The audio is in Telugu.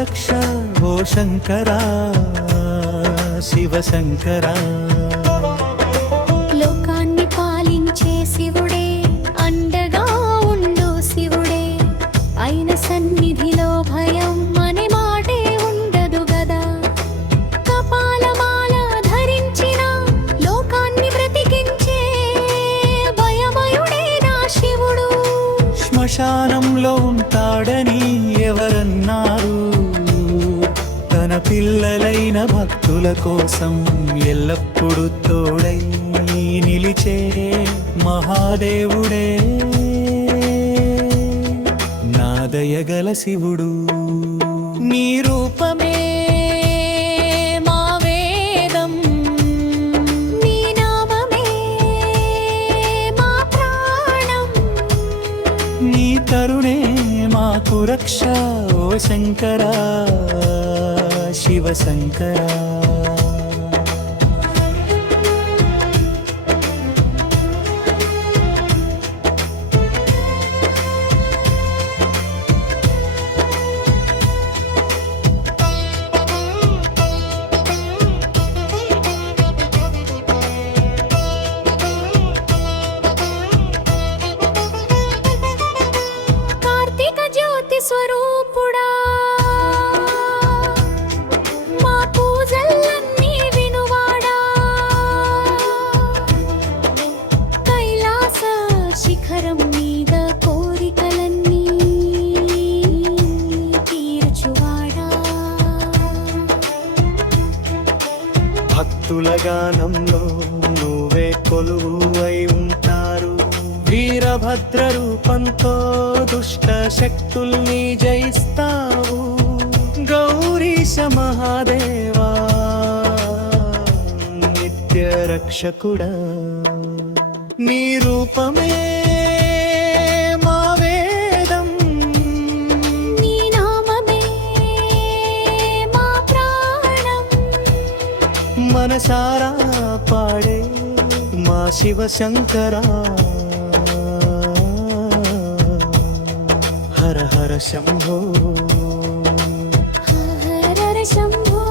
రక్ష ఓ శంకరా శివ శంకరా. లోకాన్ని పాలించే శివుడే, అండగా ఉండు శివుడే, అయిన సన్నిధిలో భయం అనే మాటే ఉండదు గదా. కపాలమాల ధరించిన లోకాన్ని బ్రతికించే భయమయుడే నా శివుడు. శ్మశానంలో ఉంటాడని ఎవరన్నారు? తన పిల్లలైన భక్తుల కోసం ఎల్లప్పుడూ తోడై నిలిచే మహాదేవుడే నా దయగల శివుడు. నీ రూపమే మా వేదం, నీ నామమే మా ప్రాణం, నీ కరుణే మాకు రక్ష ఓ శంకరా శివ శంకరా. కార్తీక జ్యోతి స్వరూపుడా, మా పూజలన్నీ వినువాడా, కైలాస శిఖరం మీద కోరికలన్నీ తీర్చువాడా. భక్తుల గానంలో నువ్వే కొలువై ఉంటారు. వీరభద్ర రూపంతో దుష్ట శక్తుల్ని జయిస్తావు. గౌరీశ మహాదేవా నిత్య రక్షకుడా, నీ రూపమే మా వేదం, నీ నామమే మా ప్రాణం, మనసారా పాడే మా శివ శంకరా. హర హర శంభో హర హర శంభో.